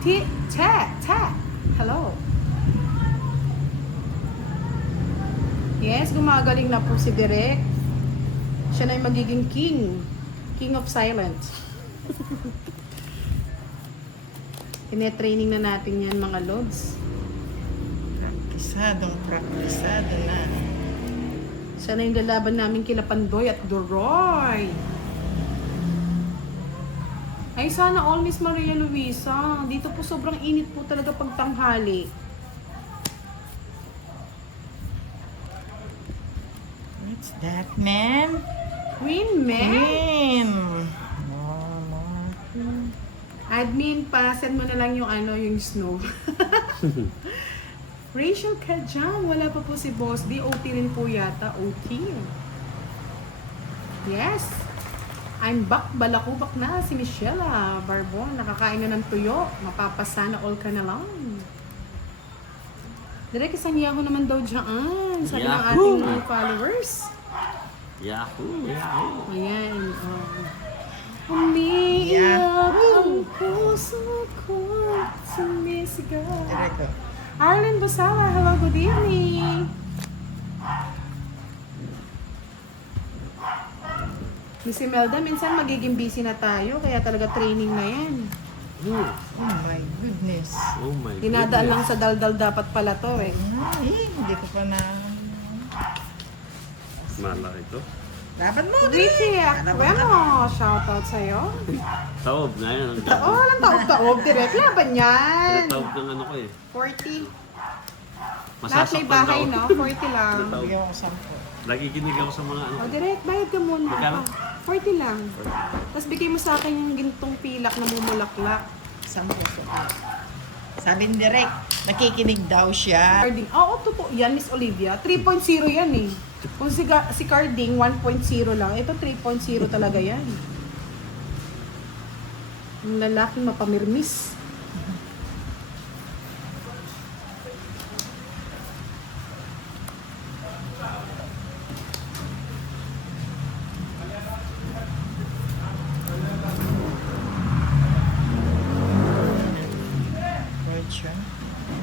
Te. Hello. Yes, gumagaling na po si Direk. Siya na yung magiging king. King of silence. Tinetraining na natin yan mga lods. Praktisado na. Siya na yung lalaban namin kila Pandoy at Doroy. Ay, sana all Miss Maria Luisa. Dito po sobrang init po talaga pag tanghali. What's that, man? Queen, man. Queen! Admin, pa-send mo na lang yung yung snow. Rachel ka dyan. Wala pa po si Boss D. OT rin po yata. OT. Yes. I'm back. Balakubak na si Michelle Barbon. Nakakain na ng tuyo. Mapapasana all ka na lang. Direk, isang yahoo naman daw dyan. Sabi ng ating mga followers. Yahoo! Ayan. Umiiyak ang puso ko. Sumisigaw. Direko. Arlen Busala, hello, good evening. Miss Imelda, minsan magiging busy na tayo, kaya talaga training na yan. Oh my goodness. Oh my God. Dinadaan lang sa daldal dapat pala to eh. Hindi ko pa na... Malaki ito. Dapat mo, Ricky, bueno, shoutout sa'yo. Taob na yan. Ang Oo, walang taob-taob, direct laban yan. Taob ng ano ko eh. 40. Lahat may Masasaktan bahay, daw. no? 40 lang. Taob. bigyan ko 10. Nagiginig ako sa mga ano. O, direct, bayad ka muna. Magkano? 40 lang. Tapos bigay mo sa akin yung gintong pilak na mumulaklak. 10 peso. Sabi ni Direk, nakikinig daw siya. Carding. Oo, totoo. Yan, Miss Olivia. 3.0 yan eh. Kung si Carding, 1.0 lang. Ito, 3.0 talaga yan. Yung lalaki mapamirmis. Fortune.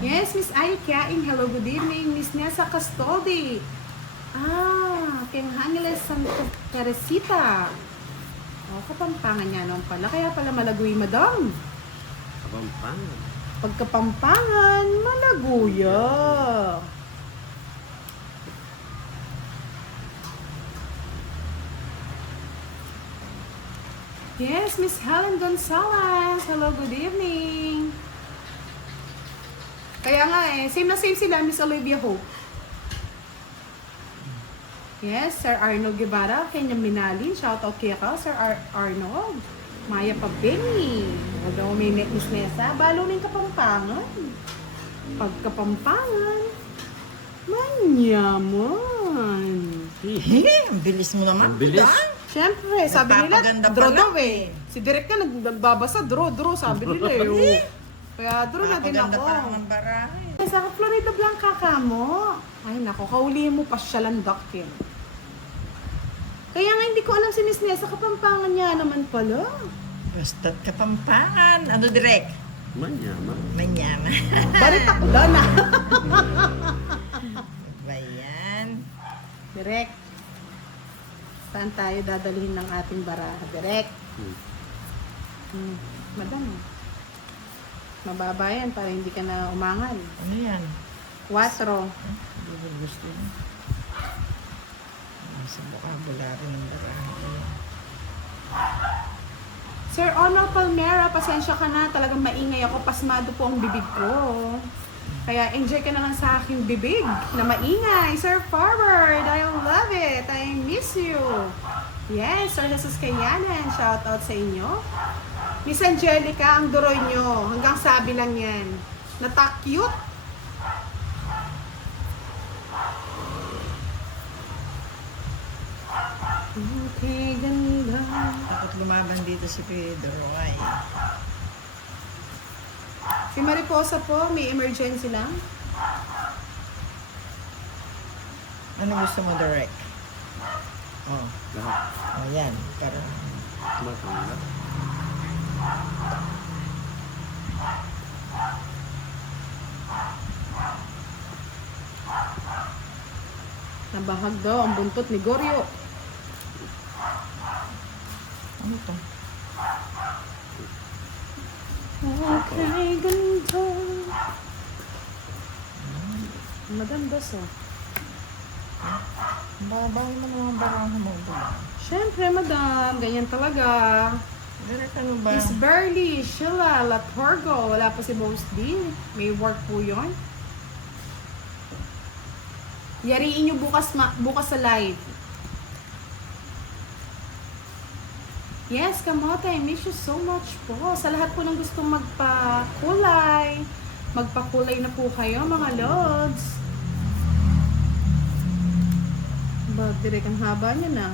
Yes, Miss Ayo Kiaing. Hello, good evening. Miss Nessa Castoldi. King Angeles Santa Teresita. Kapampangan niya naman pala. Kaya pala malaguy, madam. Kapampangan. Pagkapampangan, malaguya. Yes, Miss Helen Gonzalez. Hello, good evening. Kaya nga same na same sila, Miss Olivia Hope. Yes, Sir Arnold Guevara, Kenya Minalin, shoutout kaya ka, Sir Arnold. Maya Pabeni, daw may Miss Nessa, balo ng Kapampangan. Pagkapampangan, manyaman. Ang bilis mo naman. Ang bilis. Siyempre, sabi nila, Nagpapaganda draw pala daw eh. Si Direk na nagbabasa, draw, sabi nila eh. Kaya draw na din Napaganda ako. pa naman barahay. Sa Florida Blanca ka mo. Ay nako, kaulihin mo pa siya lang dakin. Kaya nga hindi ko alam si Miss Nessa, Kapampangan niya naman pala. Basta't Kapampangan. Ano, Direk? Manyaman. Manyaman. Barit ako doon ah. Ba yan? Direk, saan tayo dadalhin ng ating baraha? Direk, madam, mababa yan para hindi ka na umangal. Ano yan? 4. Hindi ko gusto yun. Sa vocabulary ng barahay. Sir Honor Palmera, pasensya ka na. Talagang maingay ako. Pasmado po ang bibig ko. Kaya enjoy ka na lang sa aking bibig na maingay. Sir Forward, I love it. I miss you. Yes, Sir Jesus Kayanan, shout out sa inyo. Miss Angelica, ang duroy nyo. Hanggang sabi lang yan. Nata-cute. Okay, ganda. Takot lumaban dito si Pedro. Ay. Si Mariposa po, may emergency lang. Ano gusto mo, Direk? Oh. Lahat. Oh, yan. Pero, Tumatanggal. Bahag daw ang buntot ni Goryo. Ano to? Okay, ganito. Madam Dos, oh. Babae mo naman barahan mo ba? Siyempre, madam. Ganyan talaga. Direk, ano ba? Miss Burley, Sheila, Latorgo. Wala pa si Boss D. May work po yun. Yariin nyo bukas sa live. Yes, Kamote, I miss you so much po. Sa lahat po ng gustong magpakulay, magpakulay na po kayo, mga lods. Ba, direk ang haba niya na.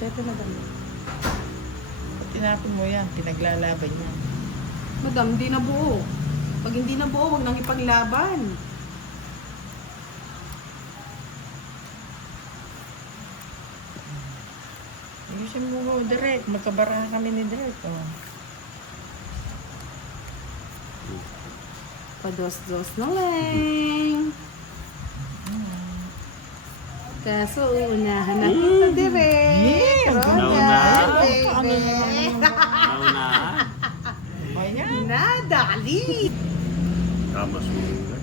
Check na ba? Pag tinapon mo yan, pinaglalaban yan. Madam, hindi na buo. Pag hindi na buo, huwag nang ipaglaban. Ayusin mo, Direk. Magkabarahan kami ni Direk. Oh. Pados-dos na lang. Kaso, unahan na kita, direk. Naunahan? Baby. Naunahan. Ba yan? Nadali. Tama sumunod.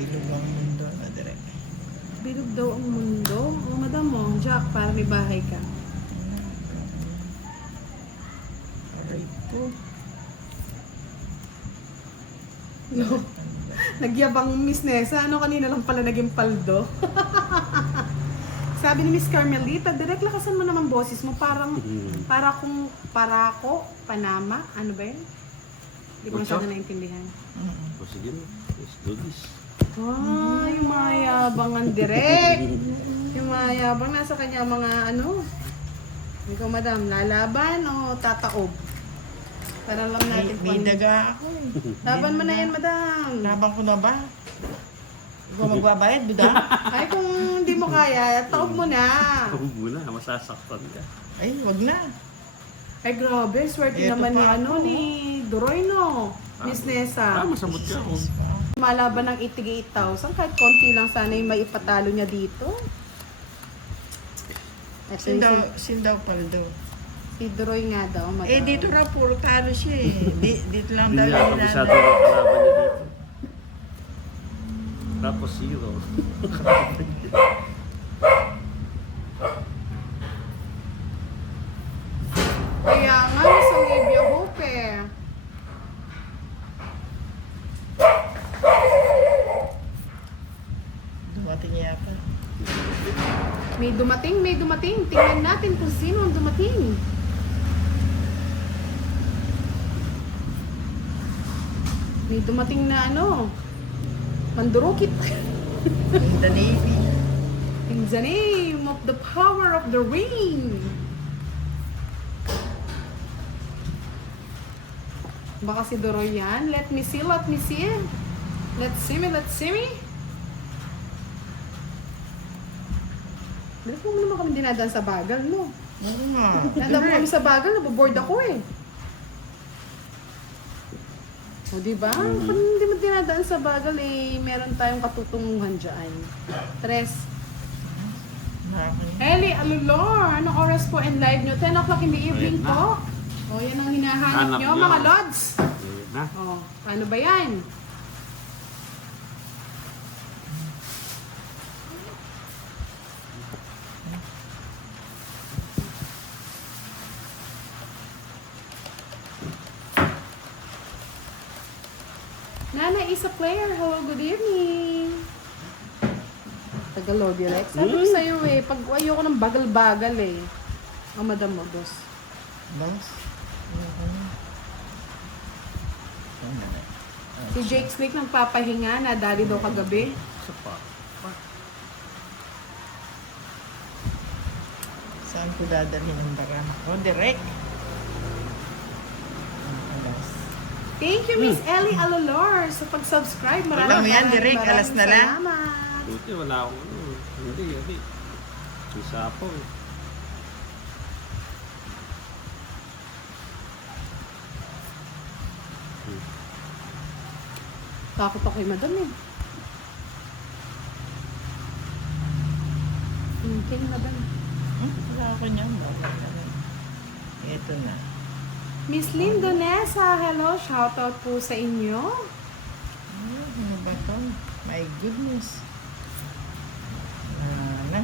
Bilog lang ang mundo na Direk. Bilog daw ang mundo. O, madam mo, Jack, para may bahay ka. Aray po. No. Nagyabang Miss Nessa. Ano kanina lang pala naging paldo? Sabi ni Miss Carmelita, direct lakasan mo naman boses mo. Parang, para ako, Panama. Ano ba yun? Hindi ko masyado naintindihan. O sige na. Let's do this. Ah, yung mga yabang ang direct. Yung mga yabang nasa kanya mga ano. Ikaw, madam, lalaban o tataob? Para lang natin May daga ako eh. Laban mo na yan, madam. Laban ko na ba? Ikaw magbabayad, Buda? Ay, kung hindi mo kaya, taob mo na. Huwag muna, masasaktan ka. Ay, wag na. Ay, grabe. Swerte Eto naman ni, pa ano, ako. ni Duroy, no? Miss Nessa. Masabot ka ako. Malaban ng 88,000. Kahit konti lang sana yung maipatalo niya dito. Ito yung Sindaw paldo. si Duroy nga daw, madam. Eh, dito raw puro talo siya eh. Dito lang Hindi niya dalawa kabisado yung kalaban niya dito. Tapos zero. Kaya nga, Miss Olivia Hope eh. Dumating yata. May dumating. Tingnan natin kung sino ang dumating. May dumating na ano, mandurukit. In the Navy. In the name of the power of the ring. Baka si Doroy yan. Let me see. Let's see me. Dito mo naman kami dinadaan sa bagal, no? Oo nga. Nadaan mo kami sa bagal, naboboard ako eh. O, diba? Kung hindi mo dinadaan sa bagal, eh, meron tayong katutunguhan dyan. Tres. Eli Alulor, anong oras po in live nyo? 10 o'clock in the evening Ayan na. po. O, yan ang hinahanap Hanap nyo, nyo. mga lods. Ayun na. O, ano ba yan? Nana is a player. Hello, good evening. Tagalog, Rex. Sabi ko sa'yo eh, pag ayoko ng bagal-bagal eh. O, madam mo, boss. Boss? Si Jake Snake nagpapahinga, nadali daw kagabi. Isa pa. Saan ko dadalhin ang bara? Oh, direct. Alas. Thank you, Miss Ellie Alolor, sa pag-subscribe. Wala mo yan, Direk. Alas na lang. Salamat. Buti wala akong ano. Hindi. Isa po eh. Takot ako kay madam eh. King na ba? Wala ako niyan. Ito na. Miss Linda Nessa, hello. Shoutout po sa inyo. Ano ba to? My goodness. Na.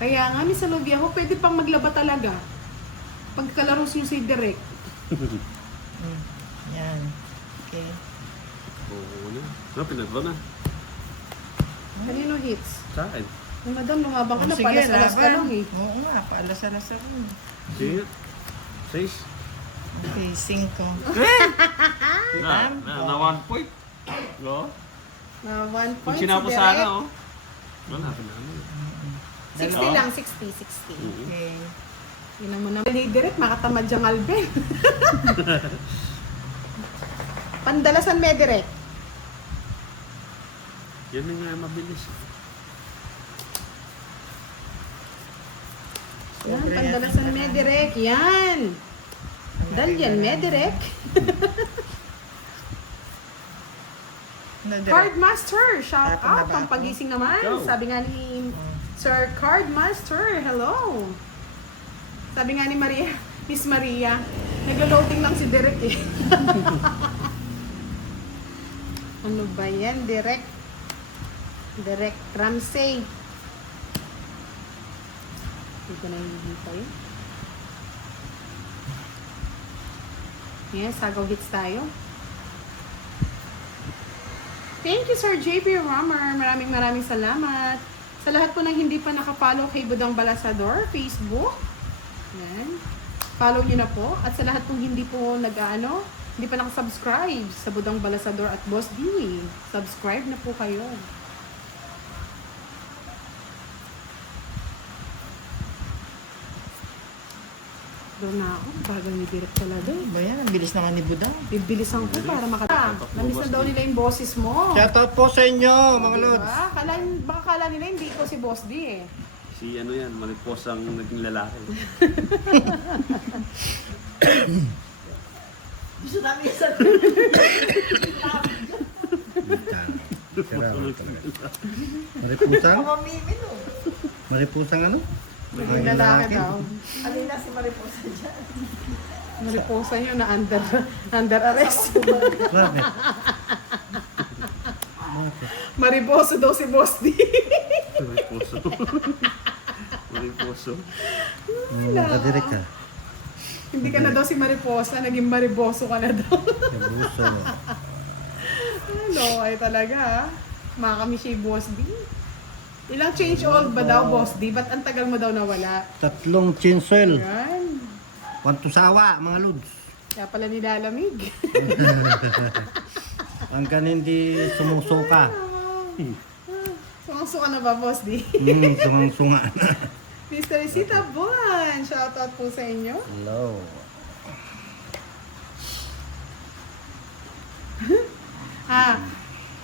Kaya nga, Miss Aluvia, ako pwede pang maglaba talaga. Pagkalaro siyo si Direk. Yan. Okay. Oo na. No, pinadlo na. Kanino hits? Sa akin. Ay, madam, lumabang ka na. Sige, Palas-alas ka laban. lang eh. Oo nga, paalas-alas ako. Sige. 6. Okay, 5. Na 1 point. No? Na 1 Kung point si sinapos Direk. sana, oh. Wala pa namin. 60 lang, 60, 60. Okay. Yun mo na. Ni Direk, makatamad siyang Alben. Pandalasan me, Direk. Yan na nga mabilis. Yan, Sobra pandalasan yan. me, Direk. Yan. Dalyan me, Direk. Ano, Direk? Cardmaster, shout Tapos na out. ba Pang ako? pagising naman. Go. Sabi nga ni Sir Cardmaster, hello. Sabi nga ni Maria, Miss Maria, nag-loading lang si Direk eh. Ano ba yan, Direk? Direk Ramsey. Hindi ko na hindi pa yun. Yes, sagaw hits tayo. Thank you, Sir JP Romer. Maraming salamat. Sa lahat po ng hindi pa nakapollow kay Budang Balasador, Facebook. Yan. Follow nyo na po. At sa lahat pong hindi po hindi pa nakasubscribe sa Budang Balasador at Boss D, subscribe na po kayo. Doon na ako. Bagal ni Direk talaga. Ano ba yan? Ang bilis naman ni Budang. Bibilisan ko para makata. Namiss na daw nila yung boses mo. Shoutout po sa inyo, mga lods. Diba? Baka kala nila hindi ko si Boss D eh. Si ano yan, malipos ang naging lalaki. Gusto namin isa. Maripusang? Mamimino. Maripusang ano? Naging lalaki daw. Alin na si Mariposa dyan? Mariposa yun na under arrest. Bakit? Mariposo daw si Boss D. Mariposo. Mariposo. Nakadirek ka. Hindi ka na daw si Mariposa, naging Mariboso ka na daw. Kabuso. Ano, ay talaga ha. Makakami siya yung Boss D. Ilang change old ba daw, Boss D? Ba't ang tagal mo daw nawala? 3 chinsel. Yan. Kwantusawa, mga lods. Kaya pala nilalamig. Hanggang hindi sumusuka. Sumangso ka na ba, Boss D? Sumangsunga. Mr. Isita Bulan, shoutout po sa inyo. Hello.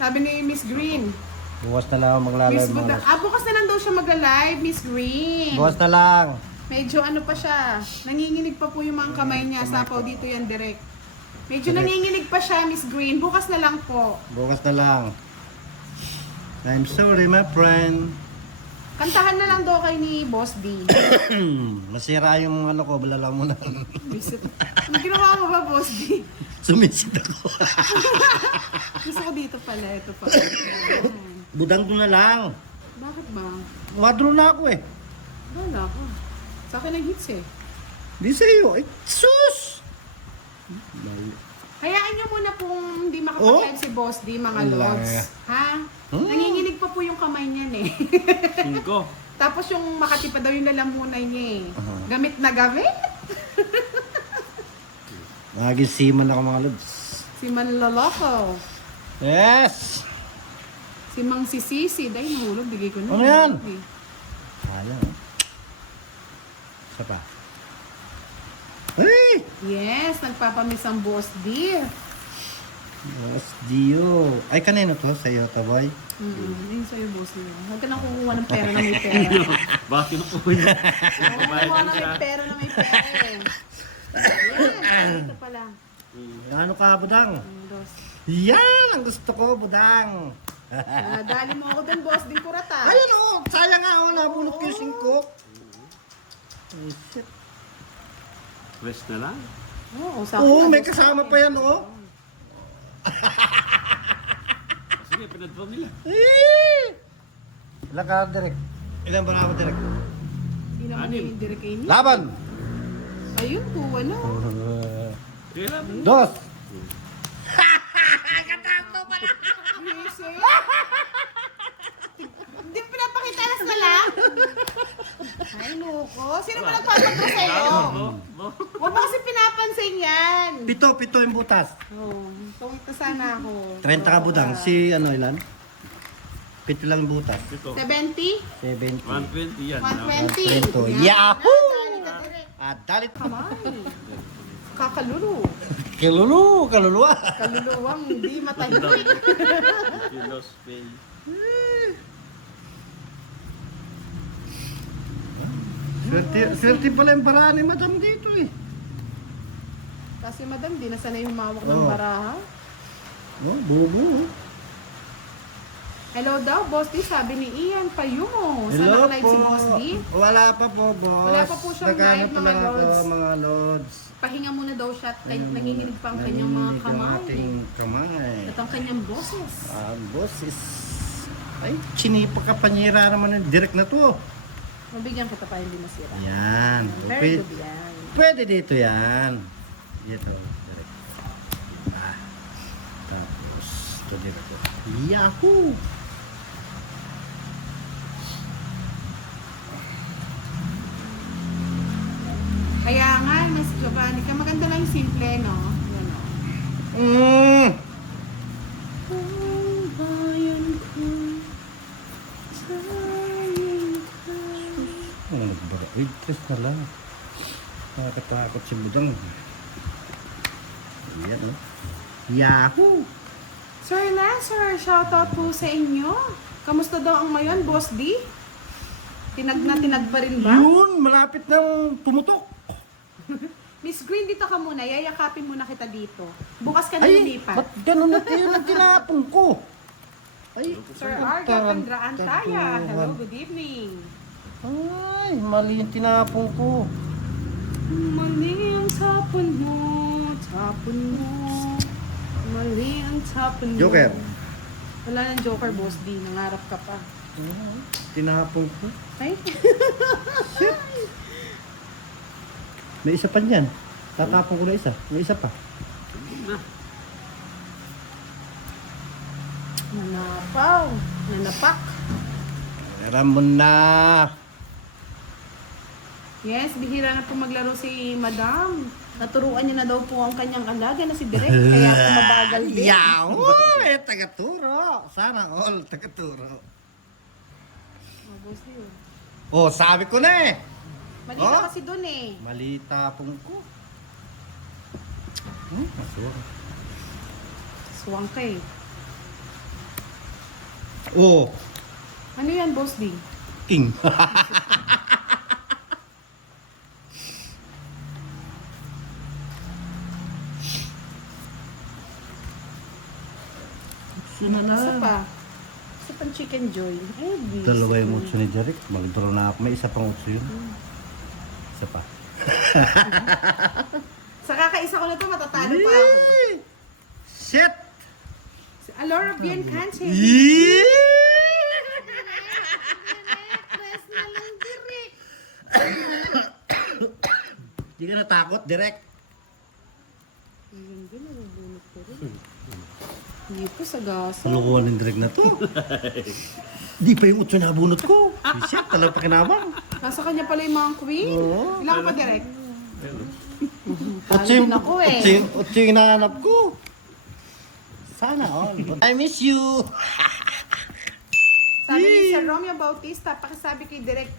Sabi ni Miss Green. Bukas na lang ako maglalay Miss mga Buda, lods. bukas na lang daw siya magla-live, Miss Green. Bukas na lang. Medyo ano pa siya, nanginginig pa po yung mga kamay niya. Sapaw dito yan direct. Medyo nanginginig pa siya, Miss Green. Bukas na lang po. Bukas na lang. I'm sorry, my friend. Kantahan na lang daw kay ni Boss D. Masira yung ano ko, balala mo na. Visit. Ano ginawa mo ba, Boss D? Sumisid ako. Gusto ko dito pala. Ito pa. Budang doon na lang. Bakit ba? Wadro na ako eh. Wala ko. Sa akin ang hits eh. Di sa'yo. Eh, sus! Hayaan nyo muna pong hindi makapag-live si Boss D, mga Wala. lods. Ha? Nanginginig pa po yung kamay niyan eh. 5. Tapos yung Makati pa daw yung lalamunan niya eh. Gamit na gamit. Nagisiman ako mga lods. Si Manloloko. Yes! Si Mang Sisisi. Dahil nahulog, bigay ko na. Ano yan? Nahulog eh. Wala. Isa pa. Hey! Yes, nagpapamiss ang Boss D. Boss Dio. Ay, kanino to? Sa'yo to, boy? Yun sa'yo, Boss D. Huwag ka nang kukuha ng pera na may pera. Bakit na po yun? Huwag ka kukuha na may pera na may pera eh. Yan, ito pala. Ano ka, budang? Dos. Yan ang gusto ko, budang. Dali mo ako dun, boss. Din kurata. Ayun oh, sayang nga oh, nabunot ko yung singko. Ay, shit. Rest na lang. Oo, sa Oo, akin, may boss. kasama pa yan oh. Sige, pinadpaw nila. Ilang ka, Derek? Ilang ba ako, Derek? Hindi naman Anim. yung direct kayo niya. Laban! Ayun po, ano? Sige lang. Dos! Yes, eh. Hindi pinapakita na sila. Ay, loko. Sino ba nagpapagro sa'yo? Huwag mo kasi pinapansin yan. Pito yung butas. Oo, tungit na sana ako. 30 ka, budang. Si ano, ilan? Pito lang butas. Ito. 70? 70. 120 yan. 120. Yahoo! Dali ka direct. At dalit Kamay. Kakalulu. kaluluwa. Kaluluwang hindi matahimik. Kilos, pay. Swerte pala yung paraan ni madam dito eh. Kasi madam, di na sanay humawak ng Oo. baraha. Oh, bubo. Hello daw, Boss D. Sabi ni Ian, payo mo. Sana live si Boss D. Wala pa po, boss. Wala pa po siyang Naghanap live, pa mga lang ako, lods. mga lods. Pahinga muna daw siya at nanginginig pa ang kanyang mga Nanginginig ang kamay. ating kamay. At ang kanyang boses. Bosses. Ay, chinipa ka panyera naman ng direct na to. Mabigyan kita pa hindi masira. Yan. Very good yan. Pwede dito yan. Dito, direct. Tapos, ito dito. Yahoo! Kaya nga, Miss Giovanni, ka maganda lang yung simple, no? Yan, no? Mm. Ang bayan ko, sayang ka. Oh, nagbaga. Uy, tres na lang. Nakakatakot si Budang. Yan, oh. Yahoo! Sir Lazar, shoutout po sa inyo. Kamusta daw ang mayon, Boss D? Tinag pa rin ba? Yun, malapit nang pumutok. Miss Green, dito ka muna. Yayakapin muna kita dito. Bukas ka na Ay, lilipat. ba't ganun na tayo ng tinapon ko? Ay, Sir Arga Candraan Taya. Hello, good evening. Ay, mali yung tinapon ko. Mali ang tapon mo, tapon mo. Mali ang tapon mo. Joker. Wala nang Joker, Boss D. Nangarap ka pa. Tinapon ko. Ay, May isa pa niyan. Tatapon ko na isa. May isa pa. nanapaw. Nanapak. Alam mo na. Yes, bihira na po maglaro si Madam. Naturuan niya na daw po ang kanyang alaga na si Direk. Kaya pumabagal din. Yaw! Tagaturo. Sana all tagaturo. Oh, Boss D. Oh, sabi ko na eh. Mali Oh? na kasi dun eh. Mali tapong ko. Aswang. Swang ka eh. Oh, Ano yan, Boss D? king. Suna na. Isa pa. Isa pang chicken joy. Ay, busy. Dalawa yung utso ni Derek. Mag-draw na ako. May isa pang utso yun. Isa pa. Sa kakaisa ko na to, matatalo pa ako. Shit! Si Alora Biancanche. Press na lang direct. Hindi ka natakot, Derek. Hindi, nabubunot ko rin. Hindi po sa gasa. Kalokohan ng Derek na to. Di pa yung utso na bunot ko. Shit, talagang pakinabang. Nasa kanya pala yung mga queen. Oo. Ilan ka pa direct? Utso yung, din ako eh. utso yung hinahanap ko. Sana all. I miss you. Sabi ni Sir Romeo Bautista, pakisabi kay Direk,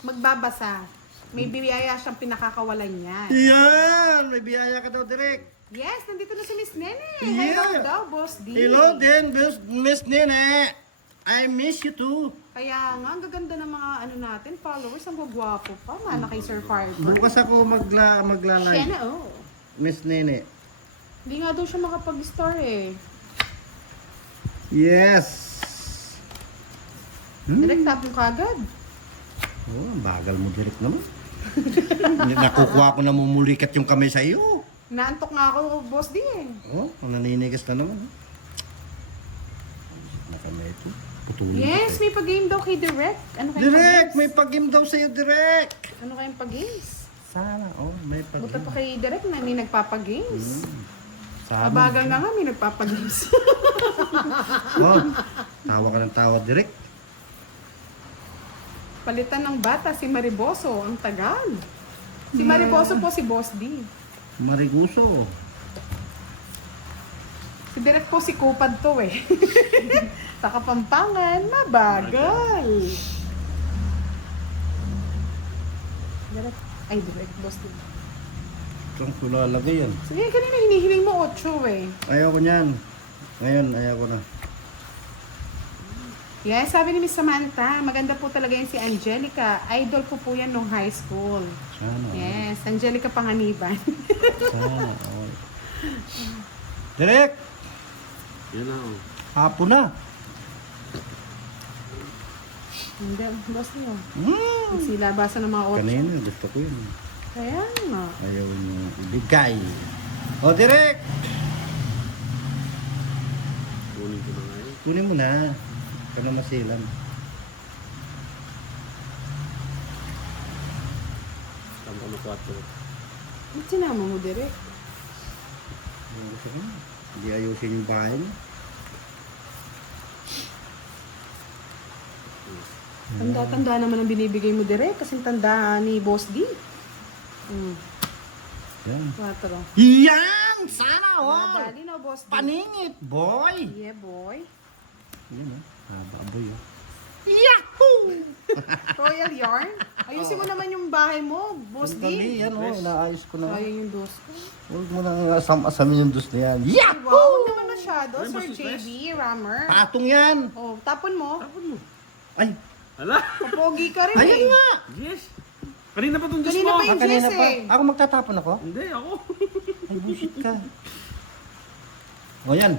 magbabasa. May biyaya siyang pinakakawalan niya. Yan! May biyaya ka daw, Derek. Yes, nandito na si Miss Nene. Yeah. Hello daw, Boss D. Hello din, Miss Nene. I miss you too. Kaya nga, ang gaganda ng mga ano natin, followers, ang gagwapo pa. Mana kay Sir Firebird. Bukas ako magla-live. Siya na, oh. Miss Nene. Hindi nga daw siya makapag-star eh. Yes! Direct tapon ka agad. Oh, ang bagal mo direct naman. Nakukuha ko na mumulikat yung kamay sa iyo. Naantok nga ako, boss di eh. Oh, naninigas na naman. Na kamay ito. Putulin Yes, ko may pag-game daw kay Direct. Ano kayong Direct! pag-games? May pag-game daw sa'yo, Direct! Ano kayong pag-games? Sana, oh, may Buta pag-game. pa kay Direct na may nagpapag-games. Sana. Abagal na nga, may nagpapag-games. Oh, tawa ka ng tawa, Direct. Palitan ng bata si Mariboso, ang tagal. Si Mariboso po si Boss D. Mariguso. Si Direct po si Kupad to eh. Sa Kapampangan, mabagal. Direct, ay Direct, Boss D. Saan ko lalagay yan? Sige, kanina hinihiling mo 8 eh. Ayaw ko niyan. Ngayon, ayaw ko na. Yes, sabi ni Miss Samantha, maganda po talaga yan si Angelica. Idol po yan nung high school. Sana. Yes, Angelica Panganiban. Sana. Oh. Direct! Yan na oh. Hapon na. Hindi, boss niyo. Mm. Silabasan ng mga 8. Kanina, gusto ko yun. Kaya nga. Ayaw niyo ibigay. O, Direct! Kunin ko na nga yun. Kunin mo na. Ikaw na masilan. Tampo na 4. Ba't sinama mo, Direk? Ano gusto ko? Hindi ayusin yung bahay niya. Tanda-tanda naman ang binibigay mo, Direk. Kasing tanda ni Boss D. Yan. 4. Yan! Sana Madali na, Boss D. Paningit, boy! Yeah, boy. Yan o. Baboy o. Yahoo! Royal Yarn? Ayusin mo naman yung bahay mo, Boss Dali, D. yan o. Inaayos ko na. Sayang yung dos ko. Huwag mo nang asam-asamin yung dos na yan. Wow, Yahoo! huwag naman masyado, Ay, Sir mas stress. JB, Rammer. Patong yan! Oh, tapon mo. Tapon mo. Ay! Hala! Popogi ka rin Ayan eh. nga! Yes! Kanina pa itong Diyos Kanina mo. pa yung Kanina Jess pa. eh. Ako magtatapon ako? Hindi, ako. Ay, bullshit ka. O yan.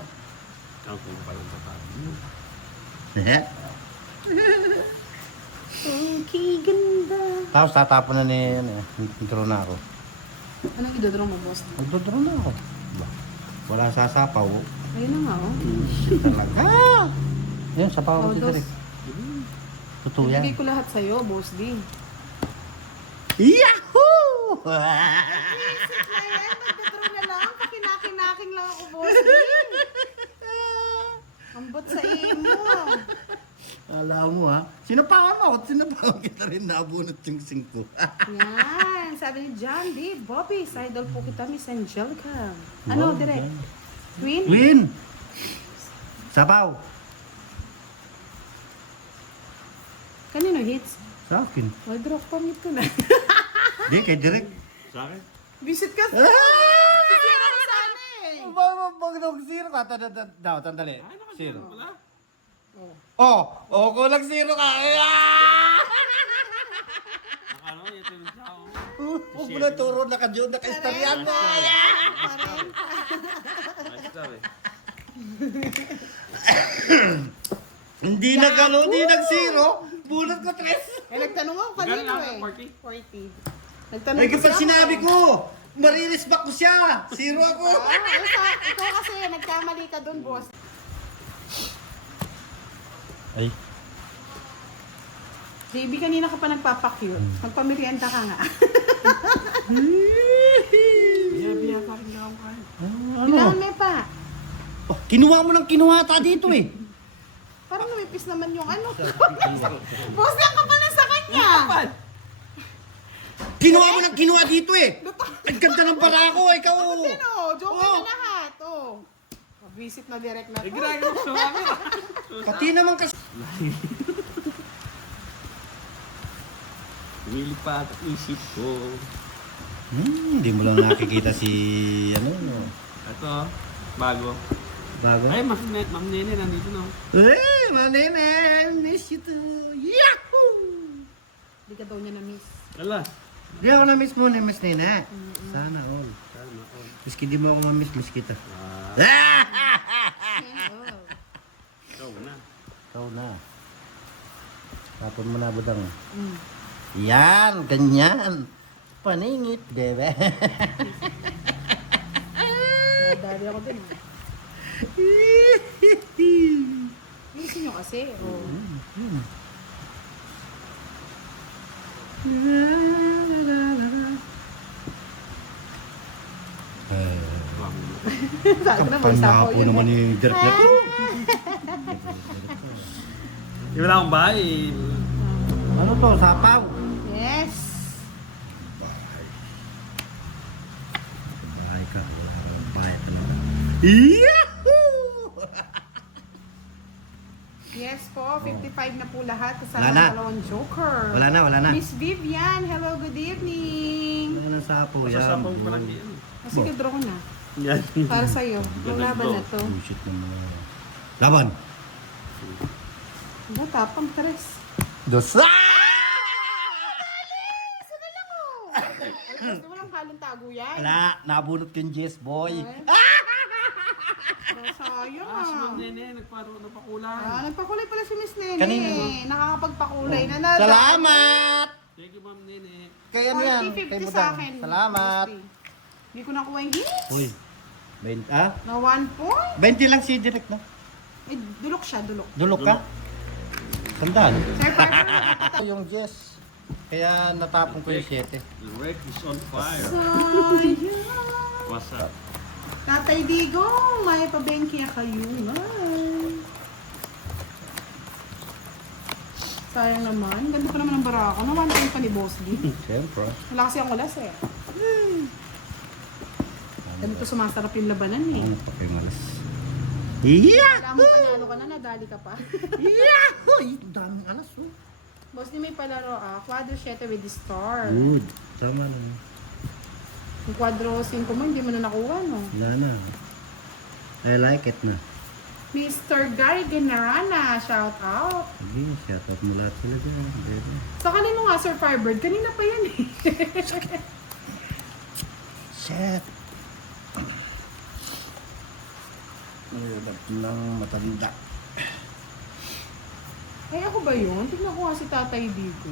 Ako pa lang tatapon. Okay, ganda. Tapos tatapon na ni, intro na ako. Anong idodraw mo, Boss D? Magdodro na ako. Ba, wala sasapaw. Ayun na nga, oh. Talaga. Ayun, sapaw ko Oh, dito dos. rin. Totoo yan. Ibigay ko lahat sa'yo, Boss D. Yahoo! Ayan, nagdodraw na lang. Pakinakinaking lang ako, Boss D. Ambot sa imo. Alam mo ha. Sinapawan mo ako. Sinapawan kita rin. Nabunot yung 5. Yan, sabi ni John D. Bobby, sa idol po kita, Miss Angelica. Ano, Wow, direct? yan. Queen? Win! Sapaw. Kanino hits? Sa akin. Oh, draw ko, pamit ko na. Di, kay Direk. Sa akin? Visit ka sa... Ah! Sisira ko sana eh. Bakit zero ka? Tandali. Zero. Wala? Oh, kulang zero ka. Akala ko ito yung tao. Huwag mo na turo, naka-istoryan mo. Ayos ka eh. Hindi na gano'n, hindi nag-zero. Bunot ko 3. Eh, nagtanong ako kanino Magkano eh. lang, 40? 40. Nagtanong Ay, kasi kapag ako. sinabi ko, mariresback ko siya. Zero ako. Ikaw kasi, nagkamali ka doon, boss. Ay, JB, kanina ka pa nagpapakyut. Magpamerienda ka nga. Biya pa rin na ako kain. Bilangan mo pa. oh, kinuha mo ng kinuha ta dito eh. Parang namipis naman yung ano. Boss, yan ka pala sa kanya. Kinuha mo ng kinuha dito eh. Ang ganda ng bara ko, ikaw. Ano, joke Oh. na lahat. Oh. Visit na direct na Eh, to. ginagawa ko sa akin. Pati naman kasi. Umilip pa at isip ko. Hindi mo lang nakikita si, ano, Ito, bago. bago. Ay, Ma'am Nene, nandito na. Hey, manene, miss you too. Yahoo! Hindi ka daw niya na-miss. Ala. Di ako na-miss mo ni Miss Nina. Sana all. Sana all. Miski di mo ako ma-miss, miss kita. Ah, Oh. Ikaw na. Ikaw na. Tapon mo na, budang. Mm. Yan, ganyan. Paningit, bebe. Nadali ako din. Gusto nyo kasi. Oh. Sabi na, may sapo Panyapo yun. naman ni Dirk na to. Yung wala akong bahay. Ano to, sapaw? Yes. Bahay ka, bahay ka naman. Yahoo! Yes po, 55 na po lahat. Wala Kasama na. ng dalawang joker. Wala na, wala na. Miss Vivian, hello, good evening. Wala na sapaw yan. Masasapang pa lang yan. Kasi draw ko na. Yan. Para sa'yo. Ang laban na to. Bullshit naman. Laban. Ba, tapang tres. Dosa! Ay, walang halong tago yan. Wala, nabunot yung Jess boy. Ay. Sayang Ah, si Ma'am ah. Nene, nagpakulay. Nagpakulay pala si Miss Nene. Kanina. Nakakapagpakulay na na. Salamat! Thank you, Ma'am Nene. Kaya ano yan, 40-50 kay sa Budang. akin. Salamat. Hindi ko nakuha yung hits. Uy, 20, ah? Na 1 point. 20 lang si Direk, no? Eh, dulok siya, dulok. Dulok ka? Tandaan. Sir Parker, Yung Jess. Kaya natapon ko yung 7. The wreck is on fire. sayang. What's up? Tatay Digong, may pabengkya kayo. Ay. Sayang naman. Ganda pa naman ang barako. Na 1 point pa ni Boss D. Siyempre. Wala kasi ang ulas eh. Ganito sumasarap yung labanan eh. Ano pa kayong alas? Yeah! Wala mo panalo ka na, nadali ka pa. Yahoo! Ay, daming alas, oh. Boss D may palaro quadro 7 with the star. Good. Tama na. Yung quadro 5 mo, hindi mo na nakuha, no? Wala na. I like it na. Mr. Gary Generana, shout out. Sige, shout out mo lahat sila dyan. Bebe. Sa kanino nga, Sir Firebird? Kanina pa yan eh. Shit. Nilap ng matanda. Ay, ako ba yun? Tignan ko nga si Tatay Digo.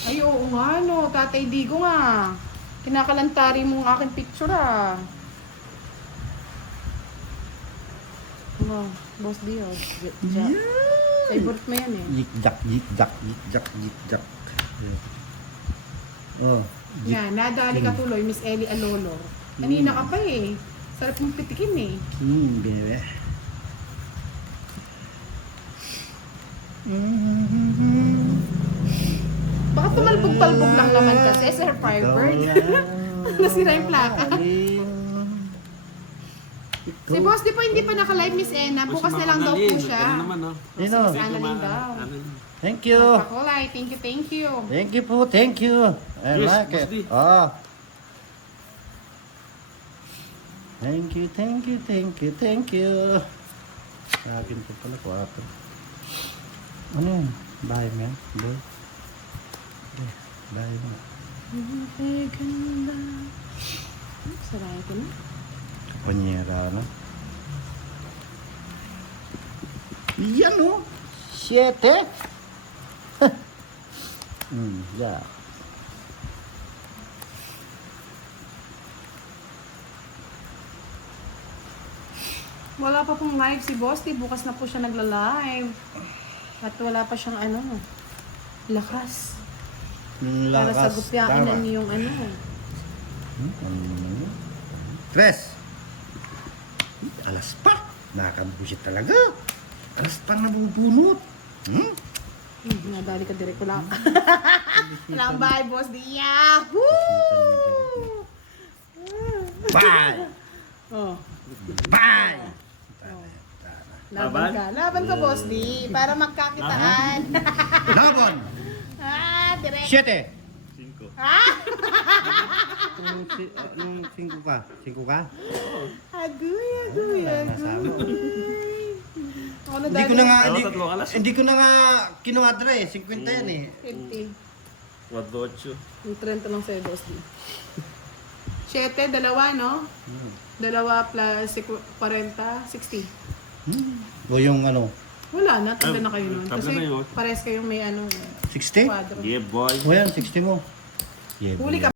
Ay, oo nga, no. Tatay Digo nga. Kinakalantari mo ang aking picture, ah. Ano, Boss D, oh. Jack. Favorite mo yan, eh. Yik-jak, yik-jak, yik-jak, yik-jak. Oh. Yan, nadali ka tuloy, Miss Ellie Alolor. Kanina ka pa, eh. Sarap mong pitikin, eh. Bebe. Baka tumalbog-talbog lang naman kasi, Sir Firebird. Nasira yung plaka. Si Boss di po hindi pa naka-live, Miss Ena. Bukas na lang daw po siya. Ano naman, no? Sino? Si Miss Annalyn daw. Thank you. Pakulay. Thank you, thank you. Thank you po, thank you. I Yes, like Boss it. D. Ah. Thank you, thank you, thank you, thank you. Sa akin po pala, 4. Ano yun? Bahay mo yan? Boy? Bahay mo. Sarayan ko na. Kapanyera, no? Yan, oh! 7! Yeah. Wala pa pong live si Boss. Di bukas na po siya nagla-live. At wala pa siyang lakas. Para Lakas. sagupyain na niyong Tres! Alas pa! Nakakabusit talaga. Alas pa nabubunot. Nadali ka direct ko lang. Wala kang bahay, Boss. Di Yahoo! Bye! Oh. Bye! Laban ka. Laban ka, Boss D. Para magkakitaan. Laban! Direct. 7! 5. Anong 5 ka? 5 ka? Agoy, agoy, Nasabi ko. agoy. Ako na Hindi ko na nga, Ako, hindi, tatlong alas. hindi ko na nga kinuwadra eh. 50 yan eh. 50. Wadocho. Yung 30 lang sa'yo, Boss D. 7, dalawa, no? Dalawa plus 40, 60. O yung ano, Wala na, tabla na kayo nun. tabla Kasi na yun. pares kayong may ano, 60? kwadro. Yeah, boy. O yan, 60 mo. Yeah, Huli ka